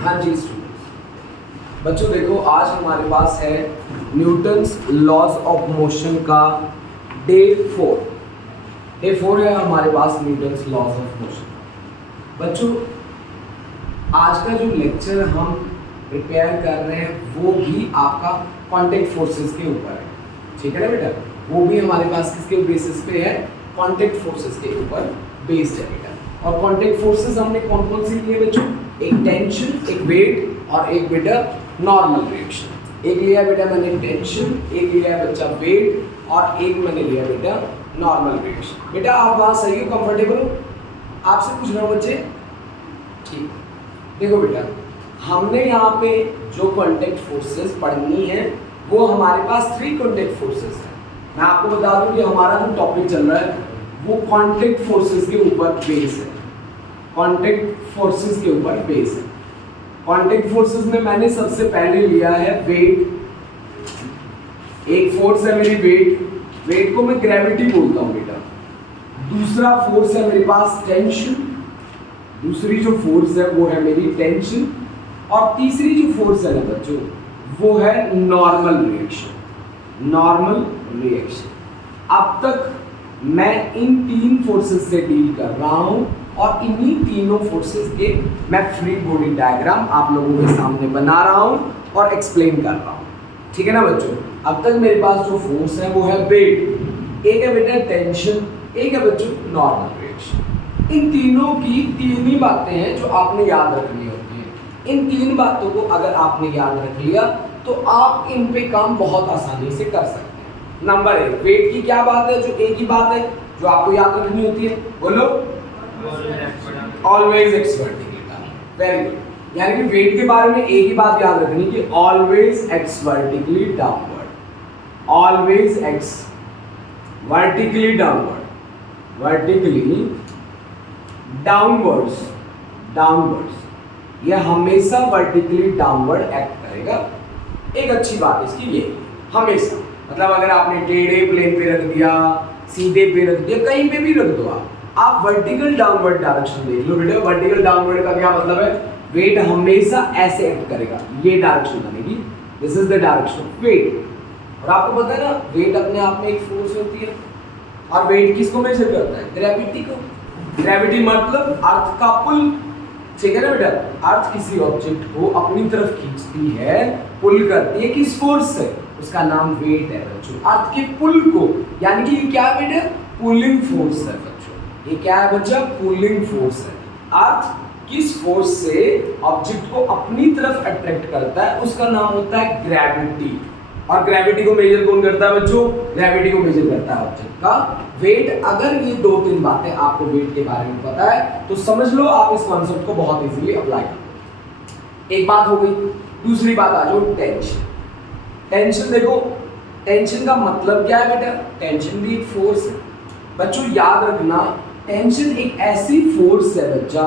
हाँ जी स्टूडेंट्स, बच्चों देखो आज हमारे पास है न्यूटन्स लॉज ऑफ मोशन का डे 4 है हमारे पास न्यूटन्स लॉज ऑफ मोशन। बच्चों आज का जो लेक्चर हम प्रिपेयर कर रहे हैं वो भी आपका कॉन्टेक्ट फोर्सेस के ऊपर है, ठीक है ना बेटा। वो भी हमारे पास किसके बेसिस पे है, कॉन्टेक्ट फोर्सेस के ऊपर बेस्ड है बेटा। और कॉन्टेक्ट फोर्सेस हमने कौन कौन सी लिए बच्चों, एक टेंशन, एक वेट और एक बेटा नॉर्मल रिएक्शन। एक लिया बेटा मैंने टेंशन, एक लिया बच्चा वेट और एक मैंने लिया बेटा नॉर्मल रिएक्शन। बेटा आप वहाँ सही हो, कंफर्टेबल हो? आपसे पूछ रहा हूँ बच्चे, ठीक। देखो बेटा हमने यहाँ पे जो कॉन्टेक्ट फोर्सेस पढ़नी है वो हमारे पास 3 कॉन्टेक्ट फोर्सेस है। मैं आपको बता दूं कि हमारा जो टॉपिक चल रहा है वो कॉन्टेक्ट फोर्सेस के ऊपर बेस है। कॉन्टेक्ट फोर्सेस के ऊपर बेस है। कॉन्टेक्ट फोर्सेस में मैंने सबसे पहले लिया है वेट। एक फोर्स है मेरी वेट को मैं ग्रेविटी बोलता हूँ बेटा। दूसरा फोर्स है मेरे पास टेंशन, दूसरी जो फोर्स है वो है मेरी टेंशन और तीसरी जो फोर्स है ना बच्चों वो है नॉर्मल रिएक्शन। Normal reaction. अब तक मैं इन 3 फोर्सेस से डील कर रहा हूं और इन्हीं तीनों फोर्सेस के मैं फ्री बॉडी डायग्राम आप लोगों के सामने बना रहा हूं और एक्सप्लेन कर रहा हूं, ठीक है ना बच्चों। अब तक मेरे पास जो फोर्स है वो है वेट, एक है बेटा टेंशन, एक है बच्चों नॉर्मल रिएक्शन। इन तीनों की 3 ही बातें हैं जो आपने याद रखनी होती है। इन 3 बातों को अगर आपने याद रख लिया तो आप इन पे काम बहुत आसानी से कर सकते हैं। नंबर 1, वेट की क्या बात है, जो एक ही बात है जो आपको याद रखनी होती है, बोलो always acts vertically. Very good. यानी कि वेट के बारे में एक ही बात याद रखनी कि always acts vertically downward. Always acts vertically downward, vertically downwards, downwards. यह हमेशा वर्टिकली डाउनवर्ड एक्ट करेगा। एक अच्छी बात इसकी ये, हमेशा मतलब अगर आपने टेढ़े प्लेन पे रख दिया, सीधे पे रख दिया, कहीं पे भी रख दो आप वर्टिकल डाउनवर्ड डायरेक्शन देख लो बेटा। वर्टिकल डाउनवर्ड का क्या मतलब है, वेट हमेशा ऐसे एक्ट करेगा, ये डायरेक्शन बनेगी, this is the direction of weight. और आपको पता है ना वेट अपने आप में एक फोर्स होती है और वेट किसको मेजर करता है, ग्रेविटी को। ग्रेविटी मतलब अर्थ का पुल, ठीक है ना बेटा। अर्थ किसी ऑब्जेक्ट को अपनी तरफ खींचती है, पुल करती है, किस फोर्स से, उसका नाम वेट है बच्चों। अर्थ के पुल को, यानी कि ये क्या है बेटा, पुलिंग फोर्स है बच्चों। ये क्या है बच्चा, पुलिंग फोर्स है। अर्थ किस फोर्स से ऑब्जेक्ट को अपनी तरफ अट्रैक्ट करता है उसका नाम होता है ग्रेविटी। और ग्रेविटी को मेजर कौन करता है बच्चों, ग्रेविटी को मेजर करता है ऑब्जेक्ट का वेट। अगर ये 2-3 बातें आपको वेट के बारे में पता है तो समझ लो आप इस कॉन्सेप्ट को बहुत इजीली अप्लाई कर। एक बात हो गई। दूसरी बात आ जाओ टेंशन। टेंशन देखो, टेंशन का मतलब क्या है बेटा, टेंशन भी एक फोर्स है बच्चों। याद रखना टेंशन एक ऐसी फोर्स है बच्चा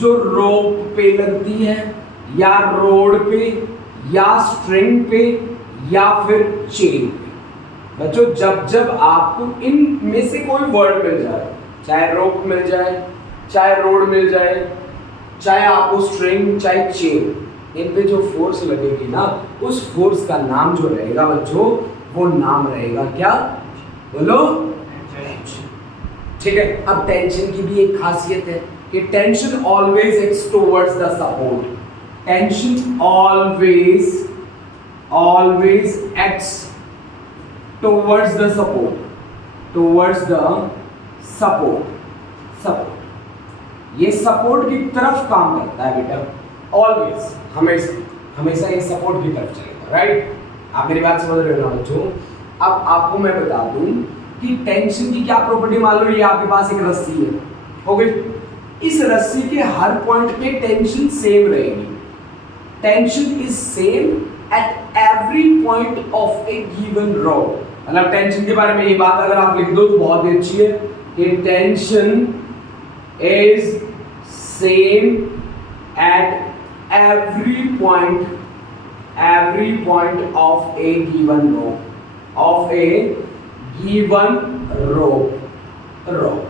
जो रोप पे लगती है या रोड पे या स्ट्रिंग पे या फिर चेन पे। बच्चों जब जब आपको इन में से कोई वर्ड मिल जाए, चाहे रोप मिल जाए, चाहे रोड मिल जाए, चाहे आपको स्ट्रिंग, चाहे चेन, इन पे जो फोर्स लगेगी ना उस फोर्स का नाम जो रहेगा बच्चों वो नाम रहेगा क्या, बोलो टेंशन, ठीक है। अब टेंशन की भी एक खासियत है कि tension always acts towards the support. Tension always acts towards the support। ये सपोर्ट की तरफ काम करता है बेटा, ऑलवेज, हमेशा ये सपोर्ट की तरफ चलेगा, राइट। आप मेरी बात समझ रहे हो ना बच्चों। अब आपको मैं बता दूं कि टेंशन की क्या प्रॉपर्टी, मान लो ये आपके पास एक रस्सी है, हो गई। इस रस्सी के हर पॉइंट पे टेंशन सेम रहेगी। Tension is same at every point of a given rod। मतलब टेंशन के बारे में ये बात अगर आप लिख दो तो बहुत ही अच्छी है कि tension is same at every point of a given rope।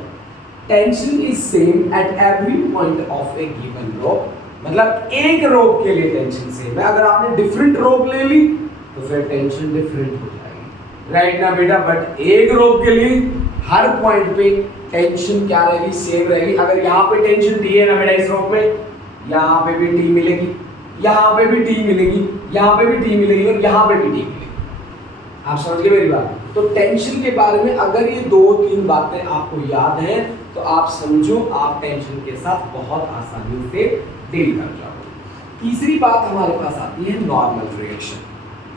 Tension is same at every point of a given rope मतलब एक रोप के लिए टेंशन सेम है, अगर आपने डिफरेंट रोप ले ली तो फिर टेंशन डिफरेंट हो जाएगी, राइट ना बेटा। बट एक रोप के लिए हर पॉइंट पे टेंशन क्या रहेगी, सेम रहेगी। अगर यहाँ पे टेंशन दी है ना बेटा इस रोप में, यहाँ पे भी टी मिलेगी, यहाँ पे भी टी मिलेगी, यहाँ पे भी टी मिलेगी और यहाँ पे भी टी मिलेगी। आप समझ गए मेरी बात। तो टेंशन के बारे में अगर ये 2-3 बातें आपको याद हैं तो आप समझो आप टेंशन के साथ बहुत आसानी से डील कर जाओगे। तीसरी बात हमारे पास आती है नॉर्मल रिएक्शन।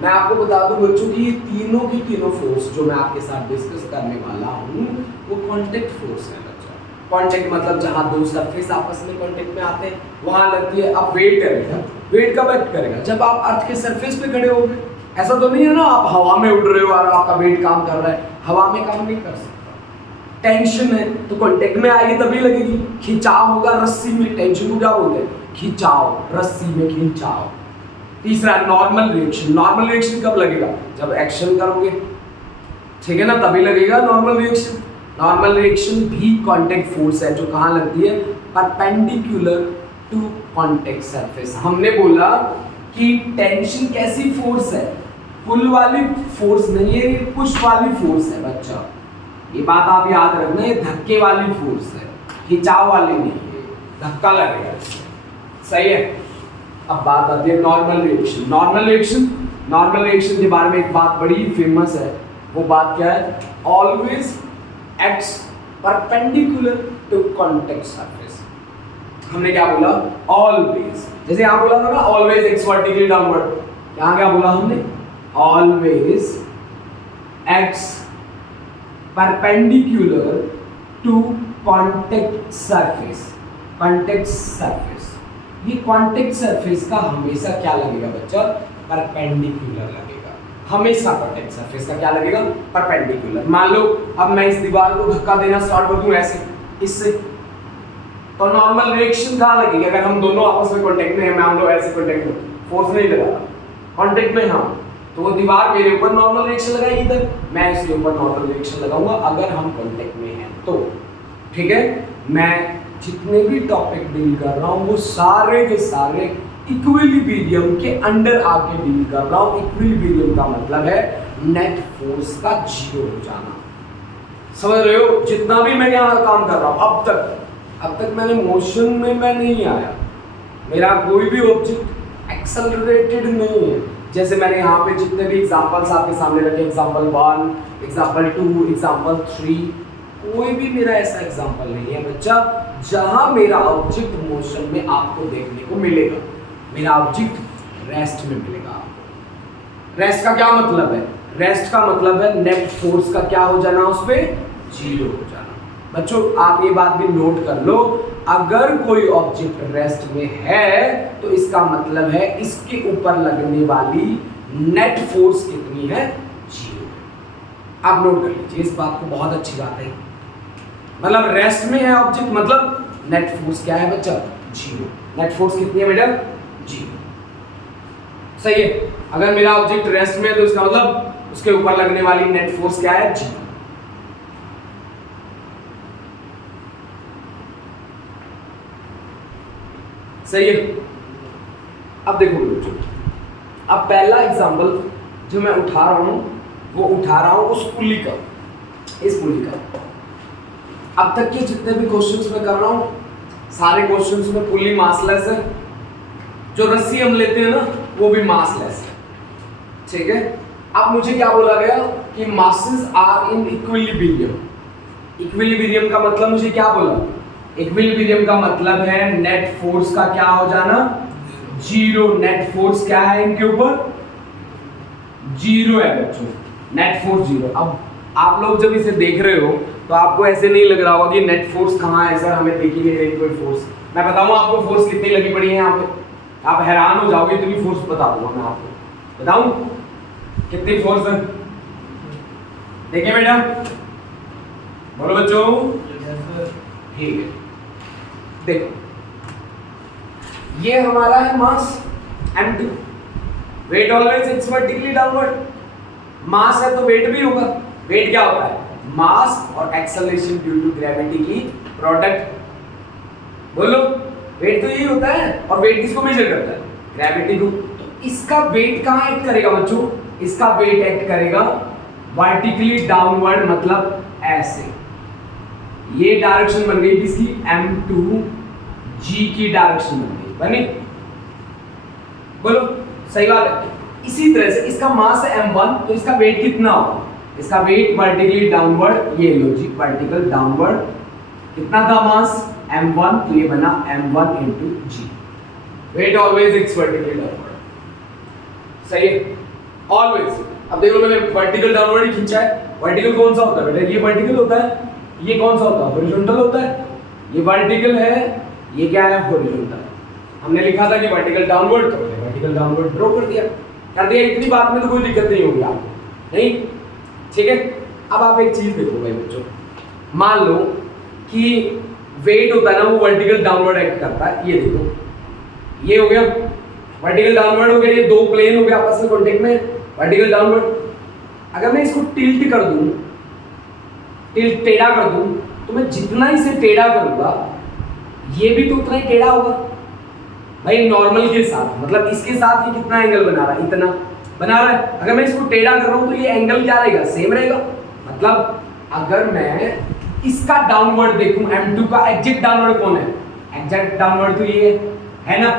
मैं आपको बता दूं बच्चों कि ये तीनों की तीनों फोर्स जो मैं आपके साथ डिस्कस करने वाला हूँ वो कांटेक्ट फोर्स है बच्चा। कांटेक्ट मतलब जहाँ दो सरफेस आपस में कांटेक्ट में आते हैं वहां लगती है। अब वेट करेगा, वेट कब एक्ट करेगा, जब आप अर्थ के सरफेस पे खड़े होगे। ऐसा तो नहीं है ना आप हवा में उड़ रहे हो और आपका वेट काम कर रहा है, हवा में काम नहीं कर सकता। टेंशन है तो कांटेक्ट में आएगी तभी लगेगी। खिंचाव होगा रस्सी में, टेंशन को क्या बोलते हैं, खिंचाव, रस्सी में खिंचाव। तीसरा नॉर्मल रिएक्शन। नॉर्मल रिएक्शन कब लगेगा, जब एक्शन करोगे, ठीक है ना, तभी लगेगा नॉर्मल रिएक्शन। नॉर्मल रिएक्शन भी कांटेक्ट फोर्स है जो कहाँ लगती है, परपेंडिकुलर टू कांटेक्ट सरफेस। हमने बोला कि टेंशन कैसी फोर्स है, पुल वाली फोर्स नहीं है, ये पुश वाली फोर्स है बच्चा। ये बात आप याद रखना, ये धक्के वाली फोर्स है, खिंचाव वाली नहीं है, धक्का लगेगा, सही है। अब बात आती है नॉर्मल रिएक्शन। नॉर्मल रिएक्शन के बारे में एक बात बड़ी फेमस है, वो बात क्या है, always acts perpendicular to contact surface. हमने क्या बोला, ऑलवेज, जैसे यहां बोला था ना ऑलवेज एक्स वर्टिकली डाउनवर्ड, यहां क्या बोला हमने, always acts perpendicular to contact surface. Contact surface, ये कांटेक्ट सरफेस का हमेशा क्या लगेगा बच्चा, परपेंडिकुलर लगेगा। हमेशा कांटेक्ट सरफेस का क्या लगेगा, परपेंडिकुलर। मान लो अब मैं इस दीवार को धक्का देना स्टार्ट कर दूं ऐसे, इससे, तो नॉर्मल रिएक्शन कहाँ लगेगी, अगर हम दोनों आपस में कांटेक्ट में हैं, मान लो ऐसे कांटेक्ट में, फोर्स नहीं लगा रहा, कांटेक्ट में हम, तो वो दीवार मेरे ऊपर नॉर्मल रिएक्शन लगाएगी, इधर मैं इसके ऊपर नॉर्मल रिएक्शन लगाऊंगा अगर हम कांटेक्ट में हैं तो, ठीक है। मैं जितने भी टॉपिक डील कर रहा हूँ वो सारे के सारे इक्विलिब्रियम के अंडर आके डील कर रहा हूँ। इक्विलिब्रियम का मतलब है नेट फोर्स का जीरो हो जाना, समझ रहे हो। जितना भी मैं यहाँ काम कर रहा हूँ अब तक मैंने मोशन में मैं नहीं आया, मेरा कोई भी ऑब्जेक्ट एक्सेलरेटेड नहीं है। जैसे मैंने यहाँ पे जितने भी एग्जांपल्स आपके सामने रखे, एग्जांपल 1, एग्जांपल 2, एग्जांपल 3, कोई भी मेरा ऐसा एग्जांपल नहीं है बच्चा जहां मेरा ऑब्जेक्ट मोशन में आपको देखने को मिलेगा। मेरा ऑब्जेक्ट रेस्ट में मिलेगा आपको। रेस्ट का क्या मतलब है, रेस्ट का मतलब है नेट फोर्स का क्या हो जाना, उस पे जीरो हो जाना। बच्चों आप ये बात भी नोट कर लो, अगर कोई ऑब्जेक्ट रेस्ट में है तो इसका मतलब है इसके ऊपर लगने वाली नेट फोर्स कितनी है, जीरो। आप नोट कर लीजिए इस बात को, बहुत अच्छी बात है। मतलब रेस्ट में है ऑब्जेक्ट, मतलब नेट फोर्स क्या है बच्चा, जीरो। नेट फोर्स कितनी है बेटा, जीरो, सही है। अगर मेरा ऑब्जेक्ट रेस्ट में है तो इसका मतलब उसके ऊपर लगने वाली नेट फोर्स क्या है, जीरो। सही है। अब देखो बच्चों, अब पहला एग्जांपल जो मैं उठा रहा हूं वो उठा रहा हूं उस पुली का, इस पुली का। अब तक के जितने भी क्वेश्चंस मैं कर रहा हूं सारे क्वेश्चंस में पुली मासलेस है, जो रस्सी हम लेते हैं ना वो भी मासलेस है, ठीक है। अब मुझे क्या बोला गया कि masses are in equilibrium. Equilibrium का मतलब मुझे क्या बोला, इक्विलिब्रियम का मतलब है नेट फोर्स का क्या हो जाना, जीरो। नेट फोर्स क्या है इनके ऊपर, जीरो है बच्चों, नेट फोर्स जीरो। अब आप लोग जब इसे देख रहे हो तो आपको ऐसे नहीं लग रहा होगा कि नेट फोर्स कहाँ है सर, हमें दिखी नहीं रही कोई फोर्स। मैं बताऊँ आपको फोर्स कितनी लगी पड़ी है यहाँ पे, आप हैरान हो जाओगे, इतनी फोर्स बता दूंगा मैं आपको। बताऊं कितनी फोर्स है, देखिए बेटा, बोलो बच्चों, ठीक है। देखो ये हमारा है mass m2, weight always it's vertically downward. Mass है तो वेट भी होगा। वेट क्या होता है, मास और एक्सेलरेशन ड्यू टू ग्रेविटी की प्रोडक्ट। बोलो वेट तो यही होता है, और वेट किसको मेजर करता है? ग्रेविटी को। तो इसका वेट कहाँ एक्ट करेगा बच्चों? इसका वेट एक्ट करेगा वर्टिकली डाउनवर्ड, मतलब ऐसे। ये डायरेक्शन बन गई किसकी? m2g की डायरेक्शन बन गई, बनी? बोलो सही बात है। इसी तरह से इसका मास है m1, तो इसका वेट कितना होगा? इसका वेट वर्टिकली डाउनवर्ड, ये लो जी वर्टिकल डाउनवर्ड, कितना था मास? m1, तो ये बना m1 into g। Weight always it's vertically downward, सही है, ऑलवेज। अब देखो मैंने वर्टिकल डाउनवर्ड ही खींचा है। वर्टिकल कौन सा होता है बेटा? ये वर्टिकल होता है। ये कौन सा होता है? हॉरिजॉन्टल होता है। ये वर्टिकल है, ये क्या है? हॉरिजॉन्टल। हमने लिखा था कि वर्टिकल डाउनवर्ड, तो मैंने वर्टिकल डाउनवर्ड ड्रॉ कर दिया। इतनी बात में तो कोई दिक्कत नहीं होगी आपको, नहीं? ठीक है। अब आप एक चीज देखो भाई बच्चों, मान लो कि वेट होता है ना, वो वर्टिकल डाउनवर्ड एक्ट करता है। ये देखो, ये हो गया वर्टिकल डाउनवर्ड हो गया, ये दो प्लेन हो गया आपस में कांटेक्ट में, वर्टिकल डाउनवर्ड। अगर मैं इसको टिल्ट कर दूं, टेढ़ा कर दूं, तो मैं जितना इसे टेढ़ा करूंगा ये भी तो उतना ही टेढ़ा होगा भाई, नॉर्मल के साथ। मतलब इसके साथ ये कितना एंगल बना रहा है? इतना बना रहा है। अगर मैं इसको टेढ़ा कर रहा हूं तो ये एंगल क्या रहेगा? सेम रहेगा। मतलब अगर मैं इसका डाउनवर्ड देखूं, m2 का एग्जैक्ट डाउनवर्ड कौन है? एग्जैक्ट डाउनवर्ड तो ये है ना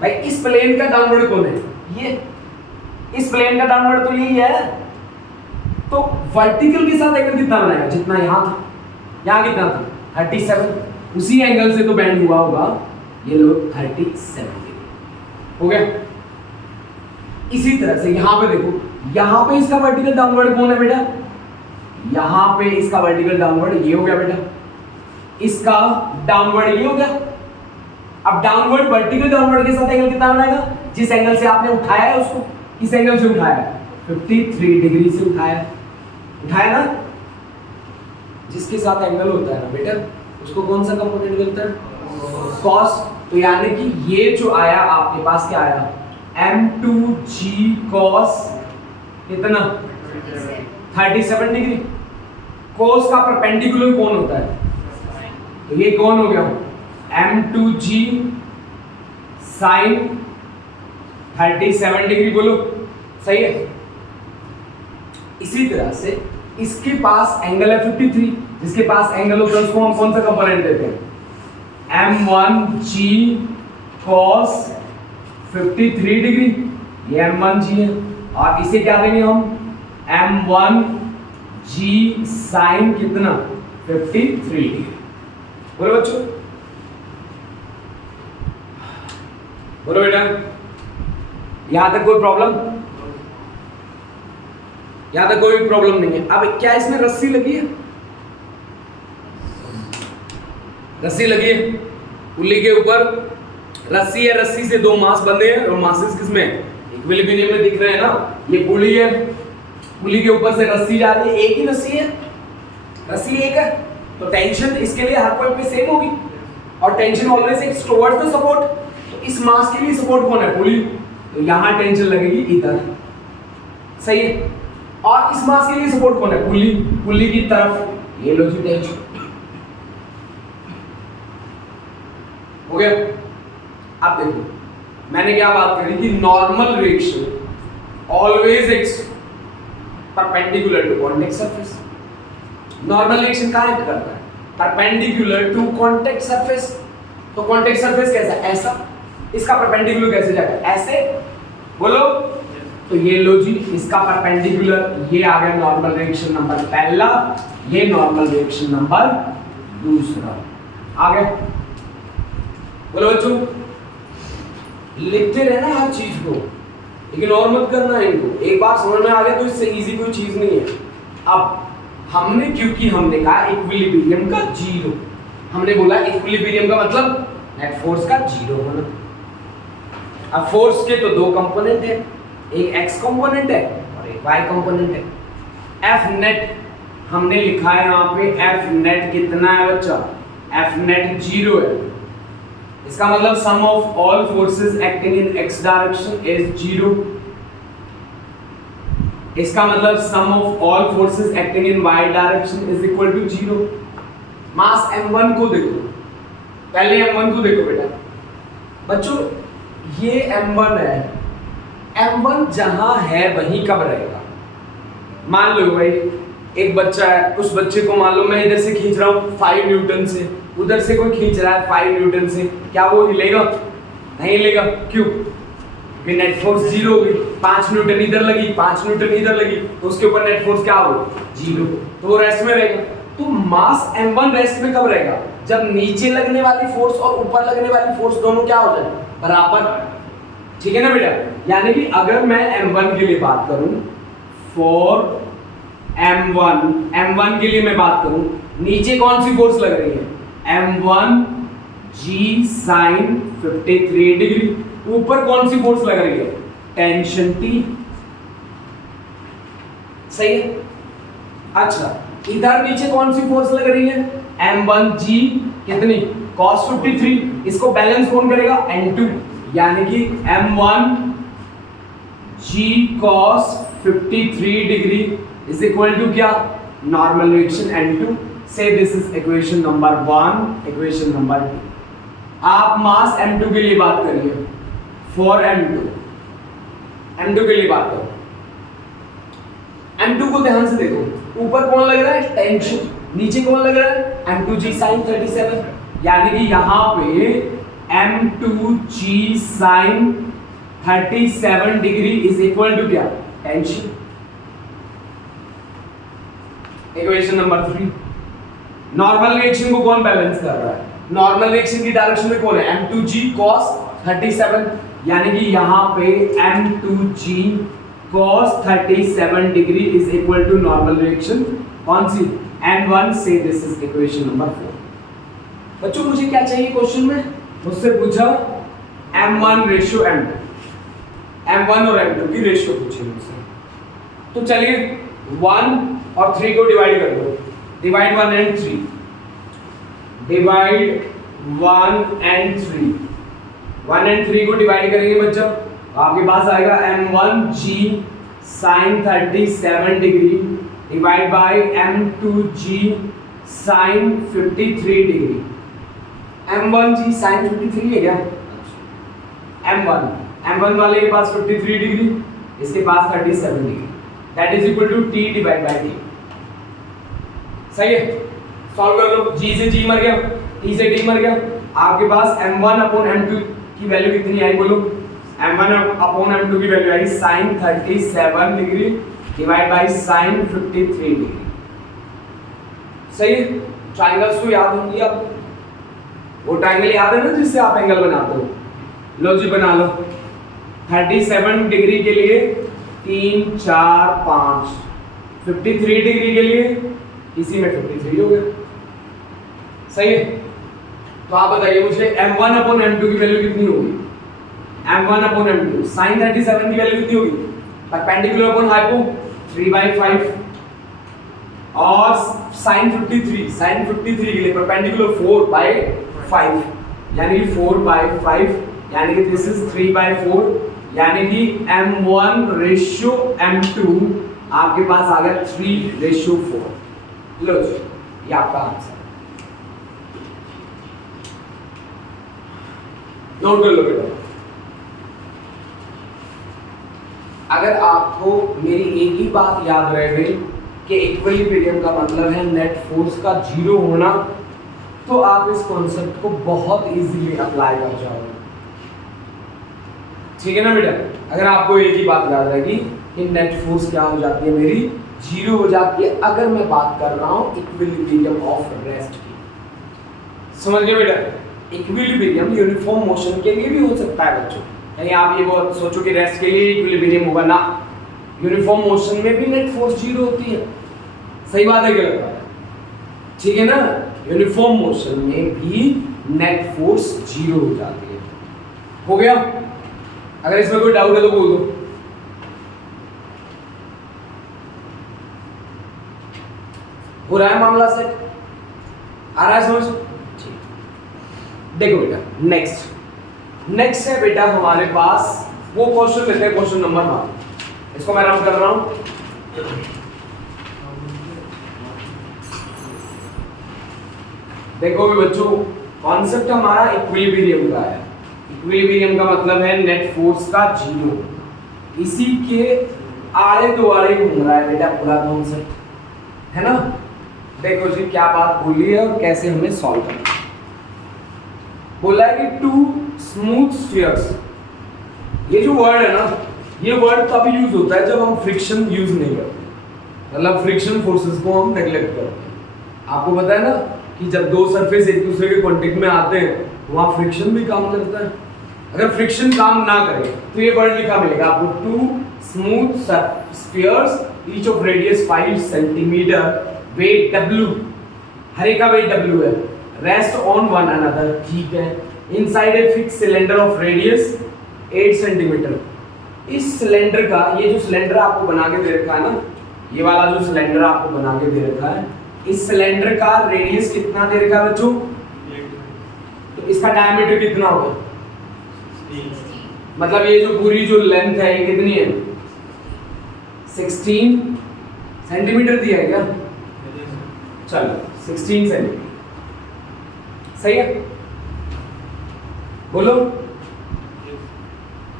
भाई। इस प्लेन का डाउनवर्ड कौन है? ये। इस प्लेन का डाउनवर्ड तो यही है। तो वर्टिकल के साथ एंगल कितना बनाएगा? जितना यहां था। यहां कितना था? 37। उसी एंगल से तो बेंड हुआ होगा, ये लो 37 डिग्री हो गया। इसी तरह से यहां पे देखो, यहां पे इसका वर्टिकल डाउनवर्ड कौन है बेटा? यहां पे इसका वर्टिकल डाउनवर्ड ये हो गया बेटा, इसका डाउनवर्ड ये हो गया। अब डाउनवर्ड वर्टिकल डाउनवर्ड के साथ एंगल कितना बनाएगा? जिस एंगल से आपने उठाया है उसको, इस एंगल से उठाया है, 53 डिग्री से उठाया ना। जिसके साथ एंगल होता है ना बेटा, उसको कौन सा कंपोनेंट मिलता है? कॉस। तो यानी कि ये जो आया आपके पास क्या आया? m2g cos कितना? 37 डिग्री। cos का परपेंडिकुलर कौन होता है? तो ये कौन हो गया? m2g sin 37 degree. बोलो सही है। इसी तरह से इसके पास एंगल है 53, जिसके पास एंगल होता है उसको हम कौन सा कंपोनेंट देते हैं? m1g cos 53 डिग्री, ये m1g है। और इसे क्या देंगे हम? m1g sin कितना? 53 डिग्री। बोलो बच्चों, बोलो बेटा, यहां तक कोई प्रॉब्लम? यहां तक कोई प्रॉब्लम नहीं है। अब क्या इसमें रस्सी लगी है? रस्सी लगी है पुल्ली के ऊपर, रस्सी है, रस्सी से दो मास बंधे हैं, और मासेस किसमें? इक्विलिब्रियम में दिख रहे हैं ना। ये पुली है, पुली के ऊपर से रस्सी जा रही है, एक ही रस्सी है, रस्सी एक है, तो टेंशन इसके लिए हर पॉइंट पे सेम होगी, और tension always acts towards the support. तो इस मास के लिए सपोर्ट कौन है? पुली। तो यहां टेंशन लगेगी इधर, सही है। और इस मास के लिए सपोर्ट कौन है? पुली। पुली की तरफ ये लो जी टेंशन हो गया। अब देखो मैंने क्या बात करी कि normal reaction always acts perpendicular to contact surface. Normal reaction कहां एक्ट करता है? Perpendicular to contact surface. तो कॉन्टैक्ट सरफेस कैसा? ऐसा। इसका परपेंडिकुलर कैसे जाएगा? ऐसे। बोलो। तो ये लो जी, इसका परपेंडिकुलर ये आ गया नॉर्मल रिएक्शन नंबर पहला, ये नॉर्मल रिएक्शन नंबर दूसरा आ गया। बोलो बच्चों, लिखते रहना हर चीज को, इग्नोर मत करना इनको। एक बार समझ में आ गया तो इससे इजी कोई चीज नहीं है। अब हमने, क्योंकि हमने कहा इक्विलिब्रियम का जीरो, हमने बोला इक्विलिब्रियम का मतलब नेट फोर्स का जीरो होना। अब फोर्स के तो दो कंपोनेंट है, एक एक्स कंपोनेंट है और एक वाई कंपोनेंट है। एफ नेट हमने लिखा है यहाँ पे, एफ नेट कितना है बच्चा? एफ नेट जीरो है। इसका मतलब sum of all forces acting in x direction is zero. इसका मतलब sum of all forces acting in y direction is equal to zero. Mass m1 को देखो, पहले M1 को देखो बेटा बच्चों, ये M1 है, M1 जहां है वहीं कब रहेगा? मान लो भाई एक बच्चा है, उस बच्चे को मान लो मैं इधर से खींच रहा हूँ 5 न्यूटन से, उधर से कोई खींच रहा है 5 न्यूटन से, क्या वो हिलेगा? नहीं हिलेगा। क्यों? क्योंकि नेट फोर्स 0 होगी। 5 न्यूटन इधर लगी, 5 न्यूटन इधर लगी, तो उसके ऊपर नेट फोर्स क्या होगा? 0। तो वो रेस्ट में रहेगा। तो मास M1 रेस्ट में कब रहेगा? जब नीचे लगने वाली फोर्स और ऊपर लगने वाली फोर्स दोनों क्या हो जाए? बराबर। ठीक है ना बेटा? यानी कि अगर मैं M1 के लिए बात करूं, फॉर M1 के लिए मैं बात करूं, नीचे कौन सी फोर्स लग रही है? M1 G sin 53 degree. ऊपर कौन सी फोर्स लग रही है? Tension T। सही है? अच्छा, इधर नीचे कौन सी फोर्स लग रही है? M1G कितनी? cos 53। इसको बैलेंस कौन करेगा? N2। यानी कि M1 G cos 53 degree is equal to क्या? Normal reaction N2। से this is equation number 1, equation number 2। आप मास M2 के लिए बात करिए, फॉर M2 के लिए बात करो। M2 को ध्यान से देखो, ऊपर कौन लग रहा है? टेंशन। नीचे कौन लग रहा है? M2G sin 37। यानी कि यहां पे M2G sin 37 degree is equal to क्या? Tension. Equation number 3। Normal reaction को कौन बैलेंस कर रहा है? नॉर्मल रिएक्शन की डायरेक्शन में कौन है? M2G cos 37। यानी कि यहां पे M2G cos 37 degree is equal to normal reaction कौन सी? N1। से दिस इज इक्वेशन नंबर 4। बच्चों मुझे क्या चाहिए क्वेश्चन में? मुझसे पूछा M1 रेशियो M2, M1 और M2 की रेशियो पूछी मुझसे। तो चलिए 1 और 3 को डिवाइड कर दो। Divide 1 and 3, divide 1 and 3। 1 and 3 को डिवाइड करेंगे बच्चों, आपके पास आएगा M1G sin 37 degree divide by M2G sin 53 degree. M1G sin 53 है क्या? M1 वाले के पास 53 डिग्री, इसके पास 37 degree, that is equal to T divide by T। सही है? सॉल्व कर लो। G से G मर गया, T से T मर गया। आपके पास M1 अपॉन M2 की वैल्यू कितनी आई बोलो? M1 अपॉन M2 की value I sin 37 degree divide by sin 53 degree. सही है? ट्रायंगल्स तो याद होंगी आप, वो ट्रायंगल याद है ना जिससे आप एंगल बनाते हो? लो जी बना लो। 37 डिग्री के लिए 3 4 5, 53 डिग्री के लिए इसी में 53 हो गया। सही है? तो आप बताइए मुझे M1 अपॉन M2 की वैल्यू कितनी होगी? M1 अपॉन M2 sin 37 की वैल्यू कितनी होगी? परपेंडिकुलर अपॉन हाइपो 3/5 और sin 53 के लिए परपेंडिकुलर 4/5 यानी कि 4/5 यानी कि दिस इज 3/4 यानी कि M1 रेशियो M2 आपके पास आ गया 3/4। लो जी ये आपका आंसर। नोट कर लो बेटा। अगर आपको मेरी एक ही बात याद रह गई कि इक्विलिब्रियम का मतलब है नेट फोर्स का 0 होना, तो आप इस कॉन्सेप्ट को बहुत इजीली अप्लाई कर जाओगे। ठीक है ना बेटा? अगर आपको एक ही बात याद रहेगी कि नेट फोर्स क्या हो जाती है मेरी? 0 हो जाती है अगर मैं बात कर रहा हूं इक्विलिब्रियम ऑफ रेस्ट की। समझ गए बेटा? इक्विलिब्रियम यूनिफॉर्म मोशन के लिए भी हो सकता है बच्चों। कहीं आप ये बहुत सोचो कि रेस्ट के लिए इक्विलिब्रियम होगा ना, यूनिफॉर्म मोशन में भी नेट फोर्स 0 होती है। सही बात है गलत बात है? ठीक है ना? यूनिफॉर्म मोशन में भी नेट फोर्स 0 हो जाती है। हो गया? अगर इसमें कोई डाउट है तो बोल दो। हो रहा है मामला सेट? आ रहा है समझ? देखो बेटा नेक्स्ट है बेटा हमारे पास वो क्वेश्चन लेते हैं, क्वेश्चन नंबर 1। इसको मैं राउंड कर रहा हूं। देखो भी बच्चों कॉन्सेप्ट हमारा इक्विलिब्रियम का है। इक्विलिब्रियम का मतलब है नेट फोर्स का जीरो, इसी के आड़े दुआरे घूम रहा है बेटा पूरा कॉन्सेप्ट, है ना। देखो जी क्या बात बोली है और कैसे हमें सॉल्व करना है। बोला है कि टू स्मूथ स्फीयर्स, ये जो वर्ड है ना, ये वर्ड तभी यूज होता है जब हम फ्रिक्शन यूज नहीं करते, मतलब फ्रिक्शन फोर्सेस को हम नेग्लेक्ट करते हैं। आपको पता है ना कि जब दो सरफेस एक दूसरे के कांटेक्ट में आते हैं वहां फ्रिक्शन भी काम करता है। अगर फ्रिक्शन काम ना करे तो ये वर्ड लिखा मिलेगा आपको, two smooth spheres each of radius 5 centimetre, weight W, हर एक का वेट W है, रेस्ट ऑन वन अनदर, ठीक है, inside a fix cylinder of radius 8 centimetre. इस सिलेंडर का, ये जो सिलेंडर आपको बना के दे रखा है ना, ये वाला जो सिलेंडर आपको बना के दे रखा है, इस सिलेंडर का रेडियस कितना दे रखा है बच्चों? तो इसका डायमीटर कितना होगा? मतलब ये जो पूरी जो लेंथ है ये कितनी है? 16 सेंटीमीटर दिया है क्या? चलो 16 सेंटीमीटर, सही है, बोलो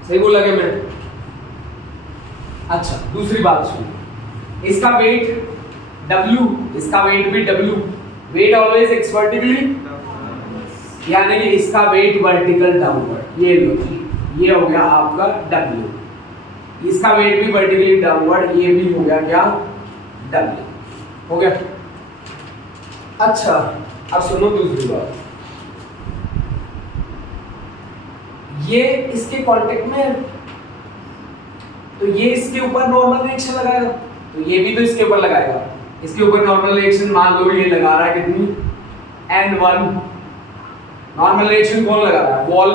सही बोला क्या मैं? अच्छा दूसरी बात सुनो, इसका वेट W, इसका वेट भी W, weight always acts vertically, यानी कि इसका वेट वर्टिकल डाउनवर्ड, ये लो जी, ये हो गया आपका W, इसका वेट भी वर्टिकली डाउनवर्ड, ये भी हो गया क्या? W, हो गया। अच्छा अब सुनो दूसरी बात, ये इसके कांटेक्ट में है तो ये इसके ऊपर नॉर्मल रिएक्शन लगाएगा, तो ये भी तो इसके ऊपर लगाएगा, इसके ऊपर नॉर्मल रिएक्शन मान लो ये लगा रहा है कितनी? N1। नॉर्मल रिएक्शन कौन लगा रहा है? बॉल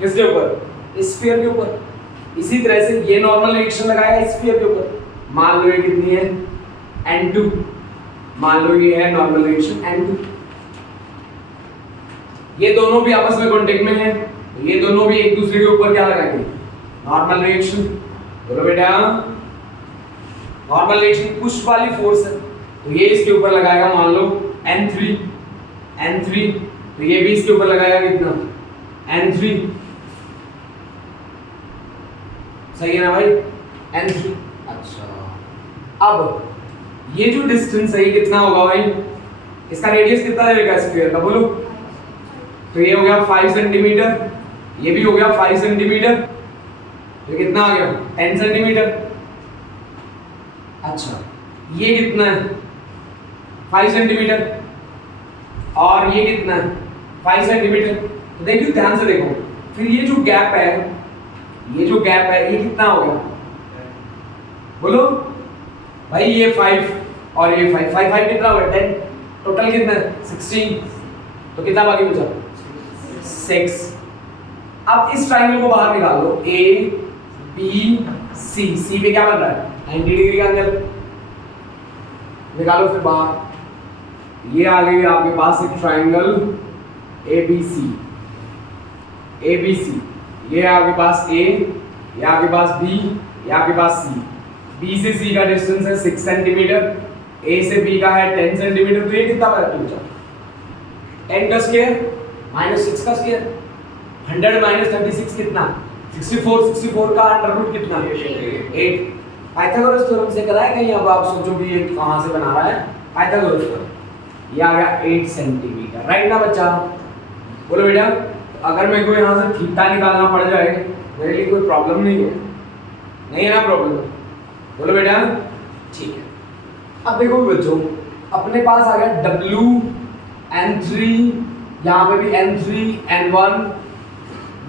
किसके ऊपर? स्फीयर के ऊपर। इसी तरह से ये नॉर्मल रिएक्शन लगाएगा स्फीयर के ऊपर, मान लो ये कितनी है? N2, मान लो ये है नॉर्मल रिएक्शन N2। ये दोनों भी आपस में कांटेक्ट में है, ये दोनों भी एक दूसरे के ऊपर क्या लगाएंगे? Normal reaction. बोलो बेटा, नॉर्मल रिएक्शन पुश वाली फोर्स है, तो ये इसके ऊपर लगाएगा मान लो N3, तो ये भी इसके ऊपर लगाएगा कितना? N3, सही है ना भाई? N3। अच्छा अब ये जो डिस्टेंस है ये कितना होगा भाई? इसका रेडियस कितना रहेगा स्फीयर का, बोलो? तो ये हो गया 5 सेंटीमीटर, ये भी हो गया 5 सेंटीमीटर, तो कितना आ गया? 10 सेंटीमीटर। अच्छा ये कितना है? 5 सेंटीमीटर, और ये कितना है? 5 सेंटीमीटर। तो देखिए ध्यान से देखो, फिर ये जो गैप है, ये जो गैप है ये कितना हो गया? बोलो भाई, ये 5 और ये 5, 5 5 कितना हुआ? 10, टोटल कितना है? 16, तो कितना बाकी बचा? 6। अब इस ट्रायंगल को बाहर निकाल लो, A B C, C पे क्या बन रहा है? 90 डिग्री का एंगल, निकालो फिर बाहर। ये आ गई आपके पास एक ट्रायंगल ABC, ABC, ये आपके पास A, ये आपके पास B, ये आपके पास C। B से C का डिस्टेंस है 6 सेंटीमीटर, A से B का है 10 सेंटीमीटर, तो ये कितना बचा? 10 का स्क्वायर माइनस 6 का स्क्वायर, 100 माइनस 36 कितना? 64, 64 का अंडर रूट कितना? 8। पाइथागोरस थ्योरम से कराया कहीं, अब आप सोचो कि ये कहां से बना रहा है? Pythagoras theorem. ये आ गया 8 सेंटीमीटर, राइट ना बच्चा? बोलो बेटा, अगर मेरे को यहाँ से थीटा निकालना पड़ जाए मेरे लिए कोई प्रॉब्लम नहीं है, नहीं है ना प्रॉब्लम? बोलो बेटा, ठीक है। अब देखो बच्चों, अपने पास आ गया W N3, यहाँ पे भी N3 N1,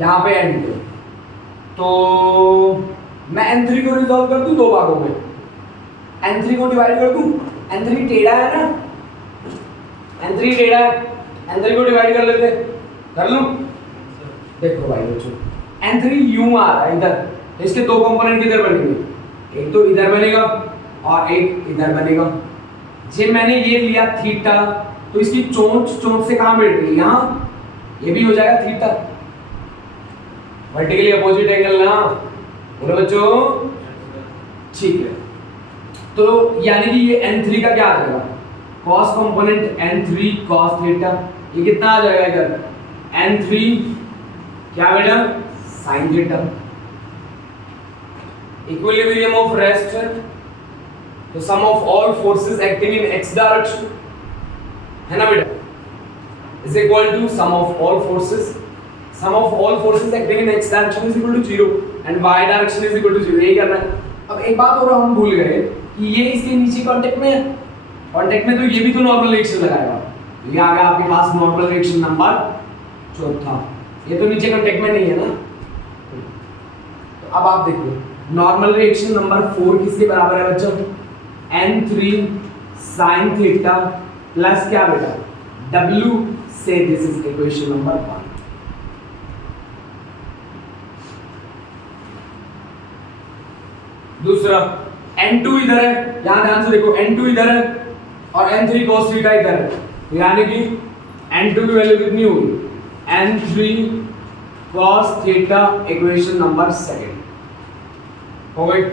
यहाँ पे N2, तो मैं N3 को रिजॉल्व कर दूं दो भागों में, N3 को डिवाइड कर दूं, N3 टेढ़ा है ना, N3 टेढ़ा है, N3 को डिवाइड कर लेते, कर लूं? देखो भाई बच्चों, N3 यूं आ रहा है इधर, तो इसके दो कंपोनेंट किधर बनेंगे? एक तो इधर बनेगा और एक इधर बनेगा। जब मैंने ये लिया थीटा, तो इसकी चोंच से कहां बैठ रही है? यहाँ, ये भी हो जाएगा थीटा, वर्टिकली अपोजिट एंगल ना। बोलो बच्चों, ठीक है। तो यानी कि ये N3 का क्या आ जाएगा? Cos component N3 cos theta, ये कितना आ जाएगा इधर n3 क्या बेटा sin theta. Equilibrium of rest तो sum of all forces acting in x direction है ना बेटा is equal to sum of all forces acting in x direction is equal to 0 and y direction is equal to 0। यही करना है। अब एक बात और हम भूल गए कि ये इसके नीचे कांटेक्ट में है, कांटेक्ट में तो ये भी तो नॉर्मल रिएक्शन लगाएगा। ये आ गया आपके पास नॉर्मल रिएक्शन नंबर चौथा। ये तो नीचे कांटेक्ट में नहीं है ना। तो अब आप देखो नॉर्मल रिएक्शन नंबर 4 किसके बराबर है बच्चों n3 sin थीटा प्लस क्या बेटा w से दिस इज इक्वेशन नंबर 1। दूसरा n2 इधर है, यहां ध्यान से देखो n2 इधर है और n3 cos थीटा इधर है, यानी कि n2 की वैल्यू कितनी होगी n3 cos theta equation number 2 हो गई।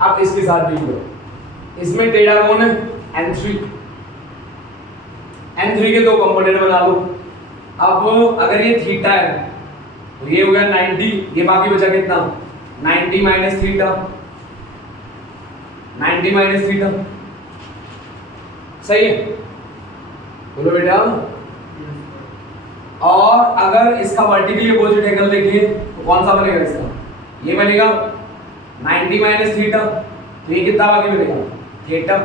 अब इसके साथ डील करो, इसमें टेढ़ा कौन है n3 के दो कंपोनेंट बना लो। अब अगर ये थीटा है तो ये हो गया 90, ये बाकी बचा कितना 90 माइनस थीटा, 90 माइनस थीटा सही है बोलो बेटा। और अगर इसका वर्टिकली अपोजिट एंगल देखिए तो कौन सा बनेगा इसका ये बनेगा 90 माइनस थीटा, तो ये कितना बाकी बनेगा थीटा।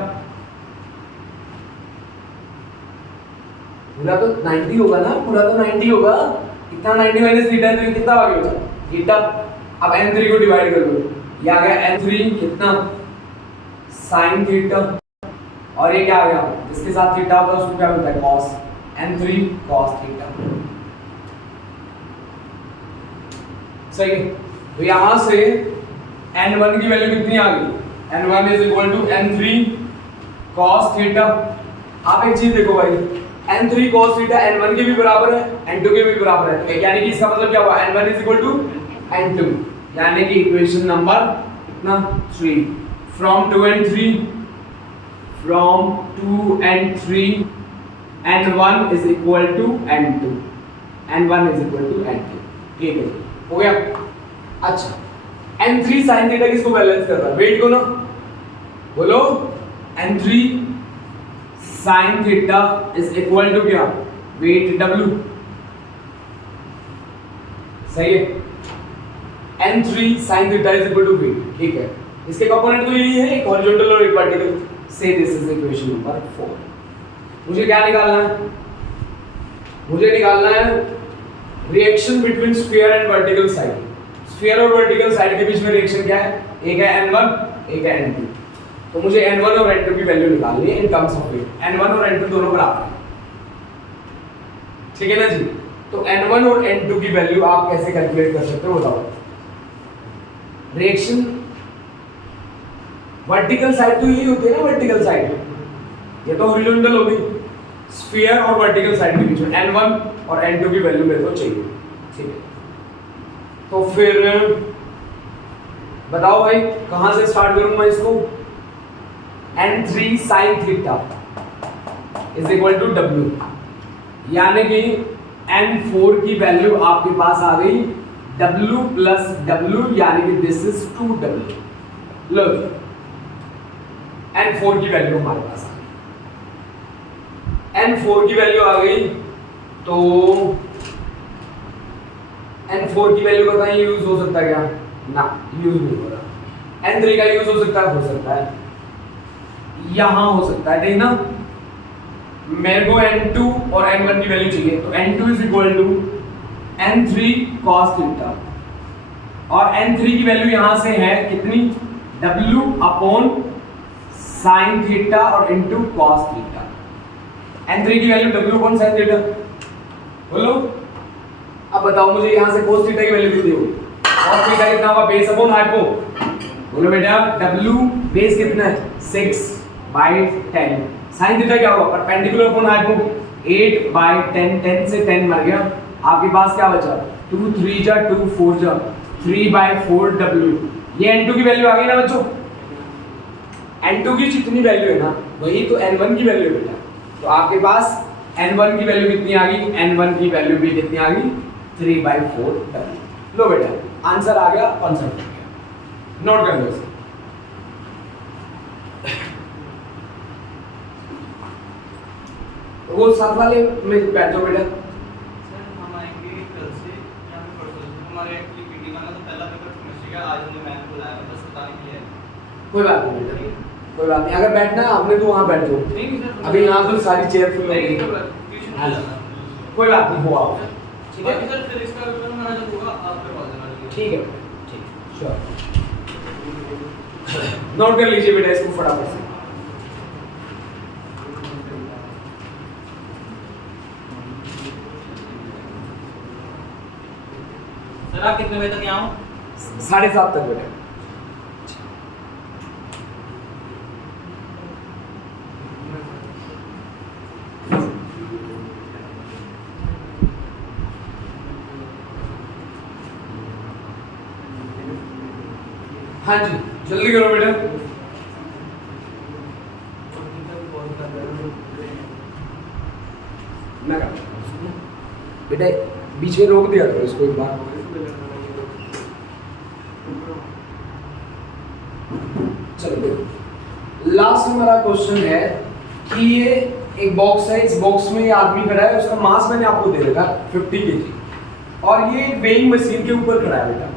पूरा तो 90 होगा ना, पूरा तो 90 होगा, इतना 90 माइनस थीटा है तो ये कितना बाकी बचा थीटा। अब n3 को डिवाइड कर दो, ये आ गया n3 कितना sin थीटा और ये क्या आ गया जिसके साथ थीटा होगा उसको क्या मिलता है cos n3 cos थीटा सही है। तो यहां से n1 की वैल्यू कितनी आ गई n1 is equal to n3 cos theta. आप एक चीज देखो भाई n3 cos थीटा n1 के भी बराबर है n2 के भी बराबर है, तो यानी कि इसका मतलब क्या हुआ n1 is equal to n2, यानी कि इक्वेशन नंबर कितना 3 from 2 and 3 n1 is equal to n2 n1 is equal to n2 ठीक है हो गया। अच्छा n3 sin थीटा किसको बैलेंस कर रहा है वेट को ना बोलो n3 sin theta is equal to क्या वेट w सही है। n3 sin theta is equal to weight ठीक है। इसके कंपोनेंट तो यही है एक हॉरिजॉन्टल और एक वर्टिकल से दिस इज इक्वेशन नंबर 4। मुझे क्या निकालना है मुझे निकालना है reaction between sphere and vertical side. Sphere और वर्टिकल साइड के बीच में रिएक्शन क्या है एक है n1 एक है n2, तो मुझे n1 और n2 की वैल्यू निकालनी है in terms of weight. n1 और n2 दोनों बराबर हैं ठीक है ना जी। तो n1 और n2 की वैल्यू आप कैसे कैलकुलेट कर सकते हो बताओ। रिएक्शन वर्टिकल साइड तो यही होती है ना, वर्टिकल साइड ये तो हॉरिजॉन्टल होगी स्फीयर और वर्टिकल साइड के बीच में n1 और n2 की वैल्यू मेरे को चाहिए ठीक है। तो फिर बताओ भाई कहां से स्टार्ट करूं मैं इसको n3 sin theta is equal to w, यानी कि n4 की वैल्यू आपके पास आ गई w प्लस w, यानी कि this is 2w। Low n4 की वैल्यू हमारे पास आ गई, n4 की वैल्यू आ गई तो n4 की वैल्यू का कहीं यूज हो सकता है क्या ना, यूज नहीं हो रहा। n3 का यूज हो सकता है यहां हो सकता है ठीक ना। मेरे को n2 और n1 की वैल्यू चाहिए, तो n2 is equal to n3 cos theta और n3 की वैल्यू यहां से है कितनी w अपॉन sin थीटा और इनटू cos थीटा। n3 की value w upon sin theta बोलो। अब बताओ मुझे यहां से cos थीटा की वैल्यू कितनी होगी, cos थीटा कितना होगा बेस अपॉन हाइपो बोलो बेटा w बेस कितना है 6/10, sin थीटा क्या होगा परपेंडिकुलर अपॉन हाइपो 8/10, 10 से 10 मर गया, आपके पास क्या बचा 2 3 जा 2 4 जा 3/4 w। ये n2 की वैल्यू आ गई ना बच्चों, n2 की जितनी वैल्यू है ना वही तो n1 की वैल्यू है बेटा। तो आपके पास n1 की वैल्यू कितनी आ गई, n1 की वैल्यू भी कितनी आ गई 3/4 w। लो बेटा आंसर आ गया, कॉन्सेप्ट आ गया, नोट कर लो इसे। वो साथ वाले में बैठ जाओ बेटा। सर हम आएंगे कल से या फिर परसों से। हमारे एक्चुअली पीटी का ना तो पहला पेपर केमिस्ट्री का, आज हमने मैथ बुलाया बस बताने के लिए। कोई बात नहीं बेटा, कोई बात नहीं, अगर बैठना है आपने तो वहाँ बैठ जाओ। नहीं सर, अभी यहाँ तो सारी चेयर फुल नहीं होगी। ट्यूशन हाँ। में जाना। कोई बात नहीं, हो आओ। ठीक है बाकी सर फिर इसका पेपर हमारा जब होगा आप करवा देना। ठीक है बेटा, ठीक, श्योर। नोट कर लीजिए बेटा इसको फटाफट से। सर आप कितने बजे तक यहाँ हो? 7:30 तक बेटा। हाँ जी जल्दी करो बेटा। मैं करता हूँ बेटा, बीच में रोक दिया करो इसको एक बार। चलो देखो लास्ट हमारा क्वेश्चन है कि ये एक बॉक्स है, इस बॉक्स में ये आदमी खड़ा है, उसका मास मैंने आपको दे रखा 50 kg और ये वेइंग मशीन के ऊपर खड़ा है बेटा।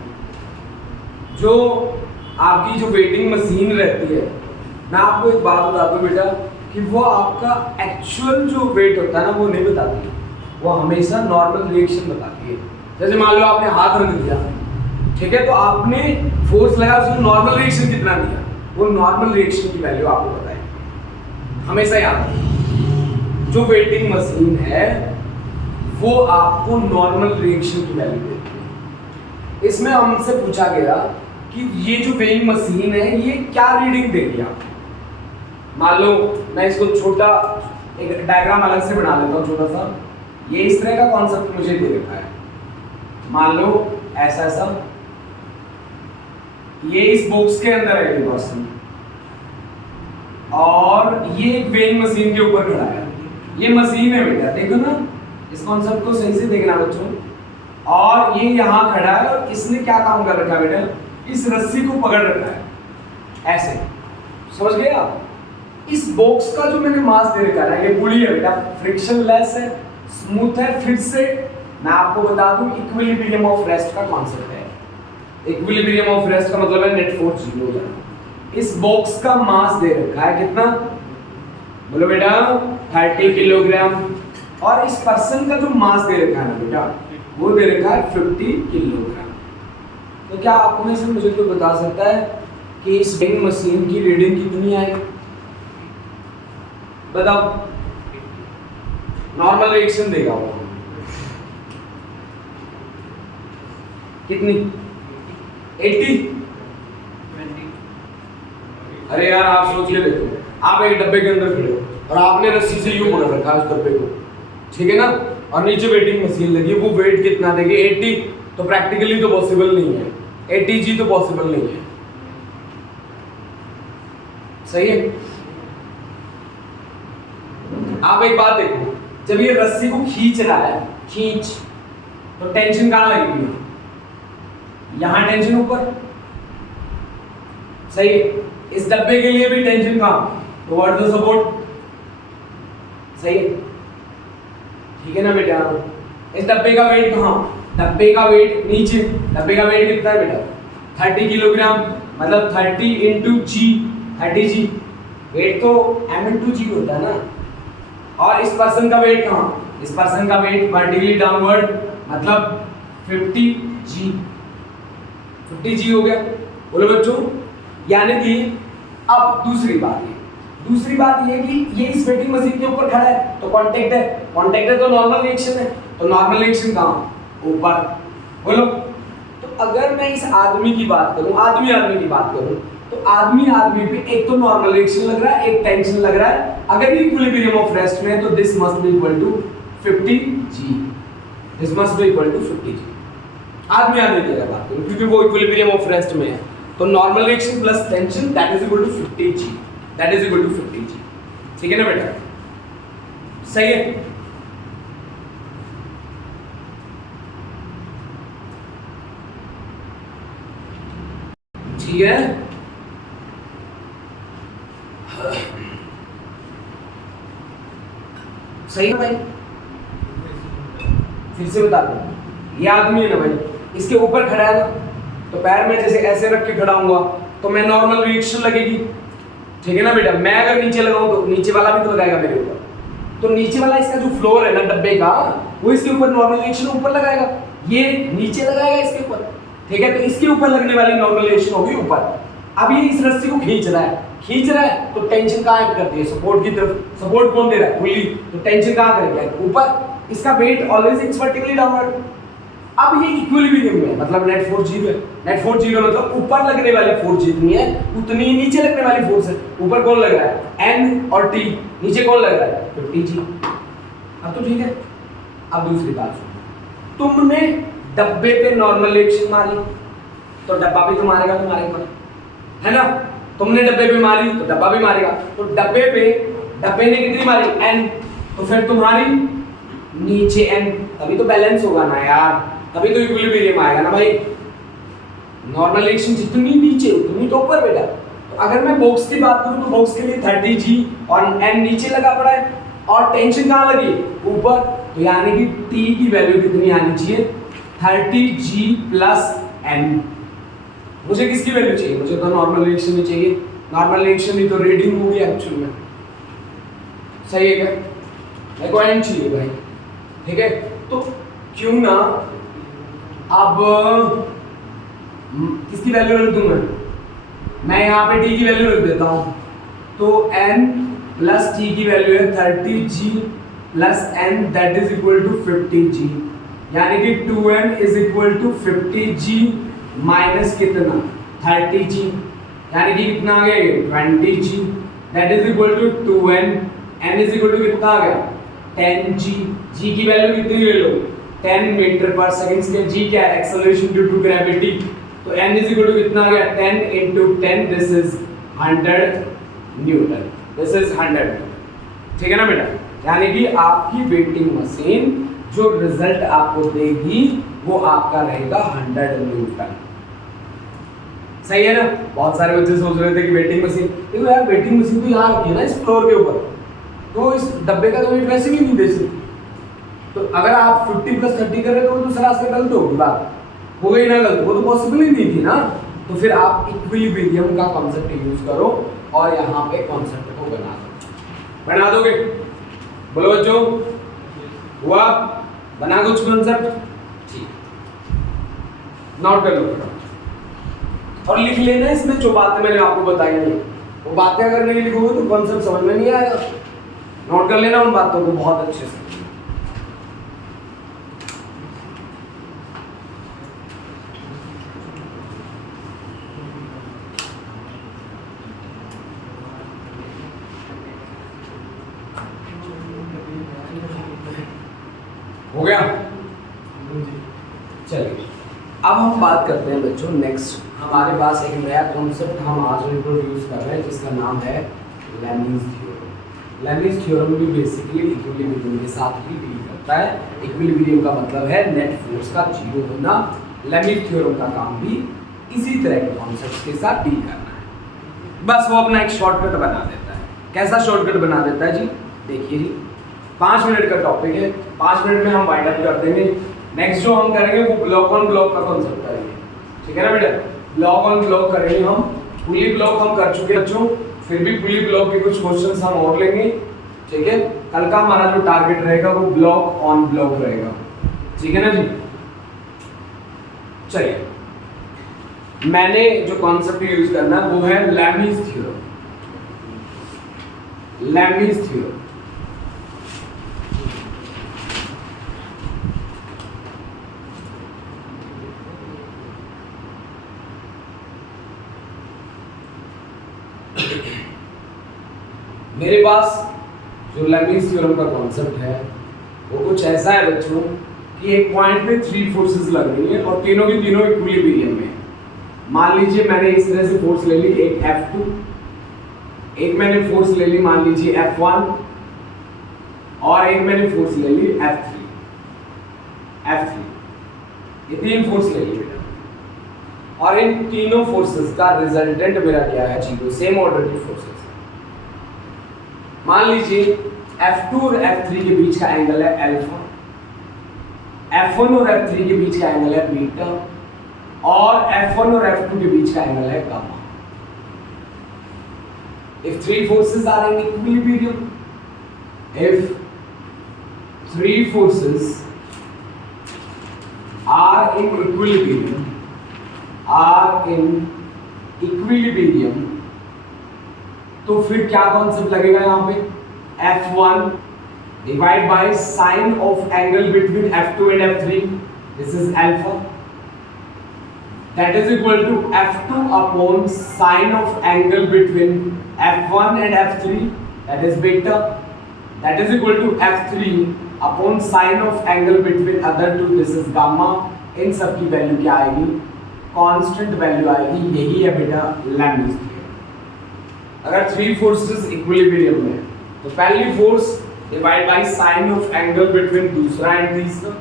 जो आपकी जो वेटिंग मशीन रहती है, मैं आपको एक बात बता दूं बेटा कि वो आपका एक्चुअल जो वेट होता है ना वो नहीं बताती, वो हमेशा नॉर्मल रिएक्शन बताती है। जैसे मान लो आपने हाथ रख दिया, ठीक है, तो आपने फोर्स लगाया, उसमें नॉर्मल रिएक्शन कितना दिया, वो नॉर्मल रिएक्शन की वैल्यू आपको बताएगी। हमेशा याद रखना जो वेटिंग मशीन है वो आपको नॉर्मल रिएक्शन की वैल्यू देती है। इसमें हमसे पूछा गया कि ये जो वेइंग मशीन है ये क्या रीडिंग देगी आपको। मान लो मैं इसको छोटा एक डायग्राम अलग से बना लेता हूँ छोटा सा। ये इस तरह का कॉन्सेप्ट मुझे दे रखा है, मान लो ऐसा ऐसा, ये इस बॉक्स के अंदर है ये पर्सन और ये एक वेइंग मशीन के ऊपर खड़ा है। ये मशीन है बेटा, देखो ना इस कॉन्सेप्ट को सही से देखना बच्चों। और ये यहाँ खड़ा है और इसने क्या काम कर रखा है बेटा, इस रस्सी को पकड़ रखा है ऐसे, समझ गए आप। इस बॉक्स का जो मैंने मास दे रखा है, ये पुली है बेटा, फ्रिक्शनलेस है, स्मूथ है। फिर से मैं आपको बता दूं इक्विलिब्रियम ऑफ रेस्ट का कॉन्सेप्ट है। इक्विलिब्रियम ऑफ रेस्ट का मतलब है नेट फोर्स 0 हो जाना। इस बॉक्स का मास दे रखा है कितना, बोलो बेटा 30 किलोग्राम। और इस पर्सन का जो मास दे रखा है ना बेटा, वो दे रखा है 50 किलोग्राम। तो क्या आप में से मुझे तो बता सकता है कि इस वेइंग मशीन की रीडिंग कितनी आएगी, बताओ। नॉर्मल रिएक्शन देगा वो कितनी, 80। अरे यार आप सोच के देखो, आप एक डब्बे के अंदर खड़े हो और आपने रस्सी से यूं पकड़ रखा है उस डब्बे को, ठीक है ना, और नीचे वेटिंग मशीन लगी, वो वेट कितना देगी 80। तो प्रैक्टिकली तो पॉसिबल नहीं है, 80 जी तो पॉसिबल नहीं है, सही है। आप एक बात देखो, जब ये रस्सी को खींच रहा है, खींच, तो टेंशन कहां लगेगी, यहां टेंशन ऊपर, सही है। इस डब्बे के लिए भी टेंशन कहां, टुवर्ड द सपोर्ट, सही है, ठीक है ना बेटा। इस डब्बे का वेट कहां, डब्बे का वेट नीचे, डब्बे का वेट कितना है बेटा 30 किलोग्राम, मतलब 30 इंटू जी, 30 जी, वेट तो m इंटू जी होता है ना। और इस पर्सन का वेट कहां, इस पर्सन का वेट वर्टिकली डाउनवर्ड, मतलब 50 जी, 50 जी हो गया, बोलो बच्चों। यानी कि अब दूसरी बात ये कि ये इस वेटिंग मशीन के ऊपर खड़ा है तो कांटेक्ट है, कांटेक्ट है तो नॉर्मल रिएक्शन है, तो नॉर्मल रिएक्शन कहां, ऊपर, बोलो। तो अगर मैं इस आदमी की बात करूं, आदमी की बात करूं, तो आदमी पे एक तो नॉर्मल रिएक्शन लग रहा है, एक टेंशन लग रहा है। अगर ये इक्विलिब्रियम ऑफ रेस्ट में है तो this must be equal to 50 g, this must be equal to 50 g. आदमी की अगर बात करूं, क्योंकि वो इक्विलिब्रियम ऑफ रेस्ट में है, तो normal reaction plus tension that is equal to 50 g, that is equal to 50 g, ठीक है ना बेटा, सही है। ठीक है। सही है भाई, फिर से बता दूं, ये आदमी है ना भाई, इसके ऊपर खड़ा है ना, तो पैर में जैसे ऐसे रख के खड़ा हूँगा तो मैं नॉर्मल रिएक्शन लगेगी, ठीक है ना बेटा। मैं अगर नीचे लगाऊं तो नीचे वाला भी तो लगाएगा मेरे ऊपर, तो नीचे वाला इसका जो फ्लोर है ना डब्बे का, वो इसके ऊपर नॉर्मल रिएक्शन ऊपर लगाएगा, ये नीचे लगाएगा इसके ऊपर, ठीक है। तो इसके ऊपर लगने वाली नॉर्मल रिएक्शन होगी ऊपर। अब ये इस रस्सी को खींच रहा है, तो टेंशन कहाँ एक्ट करती है, सपोर्ट की तरफ। सपोर्ट कौन दे रहा है, पुल्ली, तो टेंशन कहाँ करेगी, ऊपर। इसका weight always it's vertically downward. अब ये इक्विलिब्रियम में है, मतलब नेट फोर्स 0 है। नेट फोर्स 0 मतलब ऊपर लगने वाली फोर्स जितनी है उतनी ही नीचे लगने वाली फोर्स है। ऊपर कौन लग रहा है, n और t, नीचे कौन लग रहा है, 50g। अब तो ठीक है। अब दूसरी बात सुनो, तुमने डब्बे पे नॉर्मल रिएक्शन मारी तो डब्बा भी तो मारेगा तुम्हारे ऊपर, है ना। तुमने डब्बे पे मारी तो डब्बा भी मारेगा, तो डब्बे ने कितनी मारी, n, तो फिर तुम्हारी नीचे n, तभी तो बैलेंस होगा ना यार, तभी तो इक्विलिब्रियम आएगा ना भाई। नॉर्मल रिएक्शन जितनी नीचे उतनी तो ऊपर बेटा। तो अगर मैं बॉक्स की बात करूं तो बॉक्स के लिए 30g और n नीचे लगा पड़ा है, और टेंशन कहाँ लगी, ऊपर। तो यानी कि t की वैल्यू कितनी आनी चाहिए, 30g प्लस n। मुझे किसकी वैल्यू चाहिए, मुझे तो नॉर्मल रिएक्शन ही चाहिए। नॉर्मल रिएक्शन ही तो रीडिंग होगी एक्चुअल में, सही है क्या, मेरे को n चाहिए भाई, ठीक है। तो क्यों ना अब किसकी वैल्यू रख दूं मैं यहाँ पे t की वैल्यू रख देता हूँ। तो n प्लस t की वैल्यू है 30g plus n, that is equal to 50g, यानी कि 2n is equal to 50g minus कितना 30g, यानी कि कितना आ गया 20g, that is equal to 2n, n is equal to कितना आ गया 10g। g की वैल्यू कितनी ले लो, 10 मीटर पर सेकंड स्क्वायर। g क्या है, एक्सेलरेशन ड्यू टू ग्रेविटी। तो n इज इक्वल टू कितना आ गया 10 into 10, this is 100 newton, this is 100 newton, ठीक है ना बेटा। यानी कि आपकी वेटिंग मशीन जो रिजल्ट आपको देगी वो आपका रहेगा 100 न्यूटन, सही है ना। बहुत सारे बच्चे सोच रहे थे कि वेटिंग मशीन, देखो यार वेटिंग मशीन तो यहाँ रखी है ना इस फ्लोर के ऊपर, तो इस डब्बे का तो वेट वैसे भी नहीं दे सकती। तो अगर आप 50 + 30 कर रहे हो तो सरासर गलत होगी बात, हो गई ना गलत, वो तो पॉसिबल ही नहीं थी ना। तो फिर आप इक्विलिब्रियम का कॉन्सेप्ट यूज करो और यहाँ पे कॉन्सेप्ट को बना दोगे। बोलो बच्चों, हुआ बना कुछ कॉन्सेप्ट, ठीक, नोट कर लो और लिख लेना इसमें जो बातें मैंने आपको बताई हैं। वो बातें अगर नहीं लिखोगे तो कॉन्सेप्ट समझ में नहीं आएगा। नोट कर लेना उन बातों को बहुत अच्छे से। हो गया, चलिए अब हम बात करते हैं बच्चों नेक्स्ट। हमारे पास एक नया कॉन्सेप्ट हम आज इंट्रोड्यूस कर रहे हैं जिसका नाम है लेमीज थ्योरम। लेमीज थ्योरम भी बेसिकली इक्विलिब्रियम के साथ ही डील करता है। इक्विलिब्रियम का मतलब है नेट फोर्स का जीरो होना। लेमीज थ्योरम का काम भी इसी तरह के कॉन्सेप्ट के साथ डील करना है। बस वो अपना एक शॉर्टकट बना देता है। कैसा शॉर्टकट बना देता है जी, देखिए जी 5 मिनट का टॉपिक है, 5 मिनट में हम वाइंड अप कर देंगे। नेक्स्ट जो हम करेंगे वो ब्लॉक ऑन ब्लॉक का कॉन्सेप्ट करेंगे, ठीक है ना बेटा। ब्लॉक ऑन ब्लॉक करेंगे हम। पुली ब्लॉक हम कर चुके बच्चों, फिर भी पुली ब्लॉक के कुछ क्वेश्चंस हम और लेंगे, ठीक है। कल का हमारा जो टारगेट रहेगा वो ब्लॉक ऑन ब्लॉक रहेगा, ठीक है ना जी। चलिए, मैंने जो कॉन्सेप्ट यूज करना है वो है लेमीज थ्योरम। लेमीज थ्योरम मेरे पास जो लेमीज थ्योरम का कॉन्सेप्ट है वो कुछ ऐसा है बच्चों कि एक पॉइंट पे 3 फोर्सेस लग रही हैं और तीनों की तीनों इक्विलिब्रियम में। मान लीजिए मैंने इस तरह से फोर्स ले ली, एक F2, एक मैंने फोर्स ले ली मान लीजिए F1, और एक मैंने फोर्स ले ली F3। ये 3 फोर्स ले ली बेटा। और इन तीनों फोर्सेस का रिजल्टेंट मेरा क्या है, जीरो, सेम ऑर्डर की फोर्सेस। मान लीजिए F2 और F3 के बीच का एंगल है अल्फा, F1 और F3 के बीच का एंगल है बीटा, और F1 और F2 के बीच का एंगल है gamma. If three forces are in equilibrium, if three forces are in equilibrium, तो फिर क्या कॉन्सेप्ट लगेगा यहाँ पे, F1 divide by sine of angle between F2 and F3, this is alpha, that is equal to F2 upon sine of angle between F1 and F3, that is beta, that is equal to F3 upon sine of angle between other two, this is gamma। इन सब की value क्या आएगी, constant value आएगी, यही है बेटा Lambert's theorem. अगर three forces equilibrium में तो पहली force divide by sine of angle between दूसरा एंड तीसरा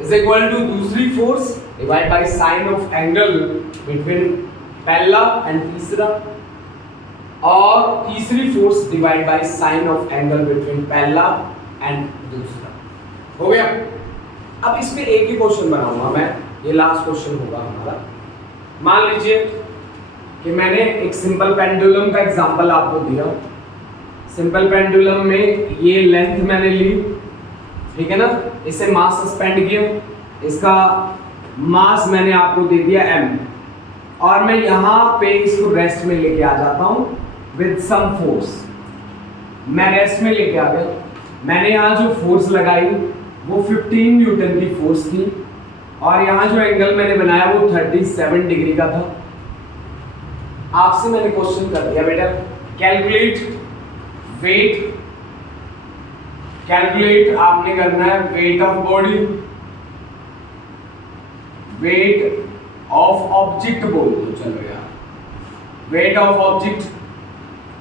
इज इक्वल टू दूसरी force divide by sine of angle between पहला एंड तीसरा, और तीसरी force divide by sine of angle between पहला एंड दूसरा। हो गया। अब इसमें एक ही क्वेश्चन बनाऊंगा मैं, ये लास्ट क्वेश्चन होगा हमारा। मान लीजिए कि मैंने एक सिंपल पेंडुलम का एग्जांपल आपको दिया। सिंपल पेंडुलम में ये लेंथ मैंने ली, ठीक है ना, इसे मास सस्पेंड किया, इसका मास मैंने आपको दे दिया m, और मैं यहाँ पे इसको रेस्ट में लेके आ जाता हूँ विद सम फोर्स। मैं रेस्ट में लेके आ गया, मैंने यहाँ जो फोर्स लगाई वो 15 न्यूटन की फोर्स थी, और यहाँ जो एंगल मैंने बनाया वो 37 डिग्री का था। आपसे मैंने क्वेश्चन कर दिया बेटा, कैलकुलेट वेट, कैलकुलेट आपने करना है weight of body, weight of object बोल दो, चलो यार, वेट ऑफ ऑब्जेक्ट।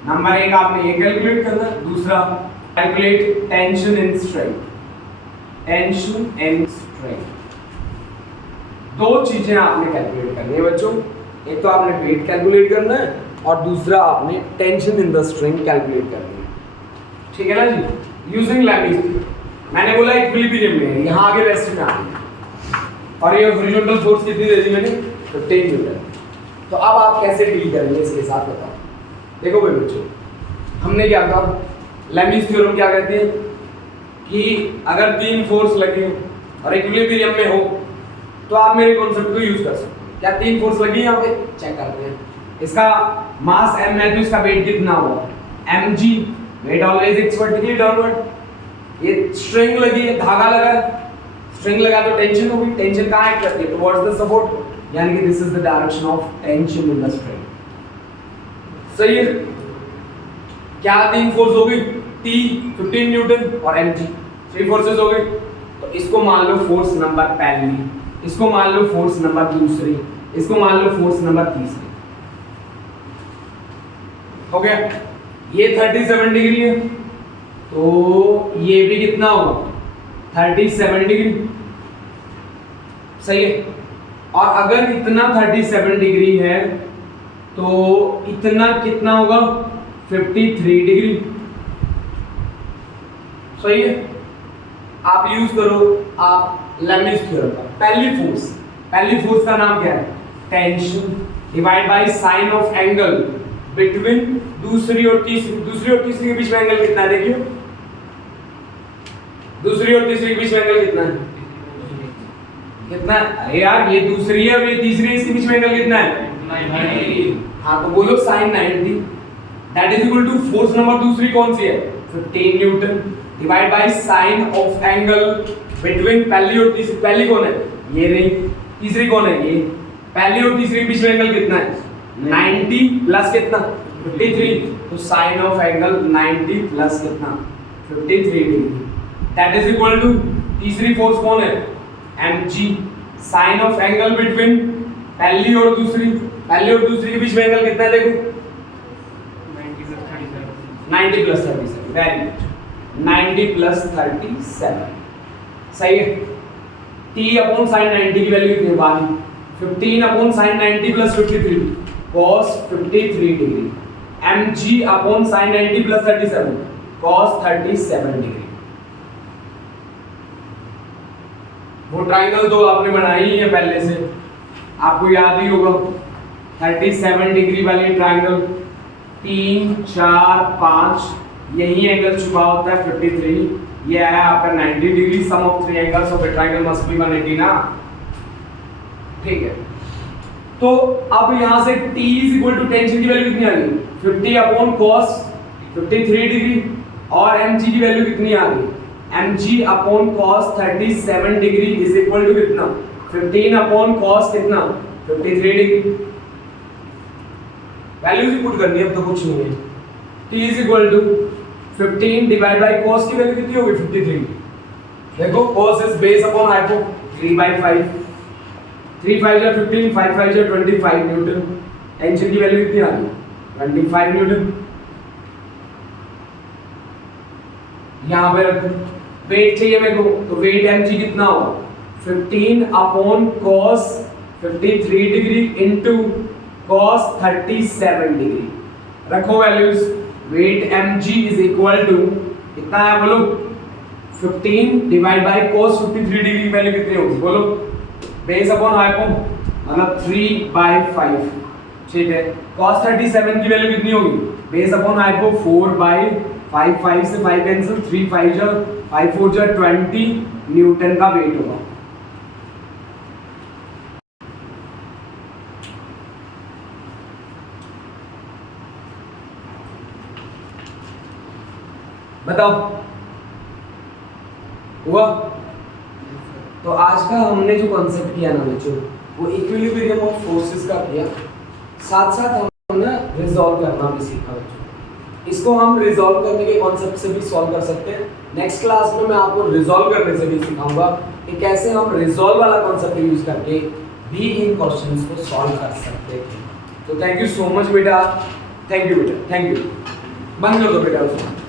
नंबर एक आपने ये कैलकुलेट करना है। दूसरा calculate tension and strength, tension and strength, दो चीजें आपने कैलकुलेट करनी है बच्चों। एक तो आपने वेट कैलकुलेट करना है और दूसरा आपने tension in the string calculate करनी है, ठीक है ना जी, यूजिंग लैम्बर्ट्स थ्योरम। मैंने बोला इक्विलिब्रियम में है, यहाँ आगे रेस्ट में आ गई, और ये हॉरिजॉन्टल फोर्स कितनी दे दी मैंने, 15 न्यूटन। तो अब आप कैसे डील करेंगे इसके साथ बताओ। देखो भाई बच्चों, हमने क्या कहा, लैम्बर्ट्स थ्योरम क्या कहते हैं कि अगर तीन फोर्स लगे और इक्विलिब्रियम में हो तो आप मेरे कॉन्सेप्ट को यूज कर सकते हो। क्या तीन फोर्स लगी यहाँ पे, चेक करते हैं। इसका मास m है तो इसका वेट कितना हुआ, mg, weight always it's vertically downward. ये स्ट्रिंग लगी है, धागा लगा है, स्ट्रिंग लगा तो टेंशन होगी, टेंशन कहाँ एक्ट करती है, टुवर्ड्स द सपोर्ट, यानी कि this is the direction of tension in the string. सही है। क्या तीन फोर्स हो गई, T 15 न्यूटन और mg, थ्री फोर्सेस हो गई। तो इसको मान लो फोर्स नंबर पहली, इसको मान लो फोर्स नंबर दूसरी, इसको मान लो फोर्स नंबर तीसरी। हो गया। ये 37 डिग्री है तो ये भी कितना होगा, 37 डिग्री। सही है। और अगर इतना 37 डिग्री है तो इतना कितना होगा, 53 डिग्री। सही है। आप यूज करो आप लैम्बर्ट्स थ्योरम का। पहली फोर्स का नाम क्या है, tension, divide by sine of angle between दूसरी और तीसरी के बीच में एंगल कितना है, देखिए दूसरी और तीसरी के बीच में एंगल कितना है, कितना है? अरे यार ये दूसरी है और ये तीसरी है, इसके बीच में एंगल कितना है, 90। हाँ तो बोलो sine 90, that is equal to force number दूसरी कौन सी है, 15 newton, divide by sine of angle between पहली और तीसरी। पहली कौन है, ये नहीं, तीसरी कौन है, ये। पहली और तीसरी के बीच में एंगल कितना है, 90 प्लस कितना, 53। तो साइन ऑफ एंगल 90 प्लस कितना, 53 degree. That is equal to तीसरी फोर्स कौन है, mg, sine of angle between पहली और दूसरी के बीच में एंगल कितना है, देखो 90 प्लस 37। Very good, 90 plus 37। सही है। t अपॉन साइन 90 की वैल्यू कितनी है, 15 upon sine 90 plus 53 cos 53 degree, mg upon sine 90 plus 37 cos 37 degree. वो ट्राइंगल तो आपने बनाई ही है पहले से, आपको याद ही होगा 37 डिग्री वाली ट्राइंगल, 3 4 5 यही एंगल छुपा होता है 53, ये आया आपका 90 degree, sum of three angles of a triangle must be 180 ना, ठीक है। तो अब यहां से t टेंजेंट की वैल्यू कितनी आ गई 50 अपॉन cos 53 डिग्री, और mg की वैल्यू कितनी आ गई mg upon cos 37 degree is equal to कितना 15 अपॉन cos कितना 53 डिग्री। वैल्यूज ही पुट करनी है, अब तो कुछ नहीं है। t is equal to 15 divide by cos की वैल्यू कितनी होगी 53, देखो cos is base upon hypo 3/5, 3 5 जा 15, 5 5 जा 25 न्यूटन, टेंशन की वैल्यू कितनी आ गई 25 न्यूटन। यहां पे रखो, वेट चाहिए मेरे को, तो वेट mg कितना होगा 15 upon cos 53 degree into cos 37 degree, रखो values. Weight mg is equal to कितना है बोलो 15 डिवाइड बाय cos 53 डिग्री की वैल्यू कितनी होगी बोलो, बेस अपॉन हाइपो मतलब 3/5, ठीक है। cos 37 की वैल्यू कितनी होगी बेस अपॉन हाइपो 4/5, 5 से 5 कैंसिल, 3 5 जा 5 4 जा 20 न्यूटन का वेट होगा। बताओ हुआ? तो आज का हमने जो कॉन्सेप्ट किया ना बच्चों, वो इक्विलिब्रियम ऑफ फोर्सेस का किया, साथ साथ हमने रिजॉल्व करना भी सीखा बच्चों। इसको हम रिजॉल्व करने के कॉन्सेप्ट से भी सॉल्व कर सकते हैं। नेक्स्ट क्लास में मैं आपको रिजॉल्व करने से भी सिखाऊंगा कि कैसे हम रिजॉल्व वाला कॉन्सेप्ट यूज करके भी इन क्वेश्चंस को सॉल्व कर सकते हैं। तो थैंक यू सो मच बेटा, थैंक यू बेटा, थैंक यू। बंद कर दो बेटा उसको।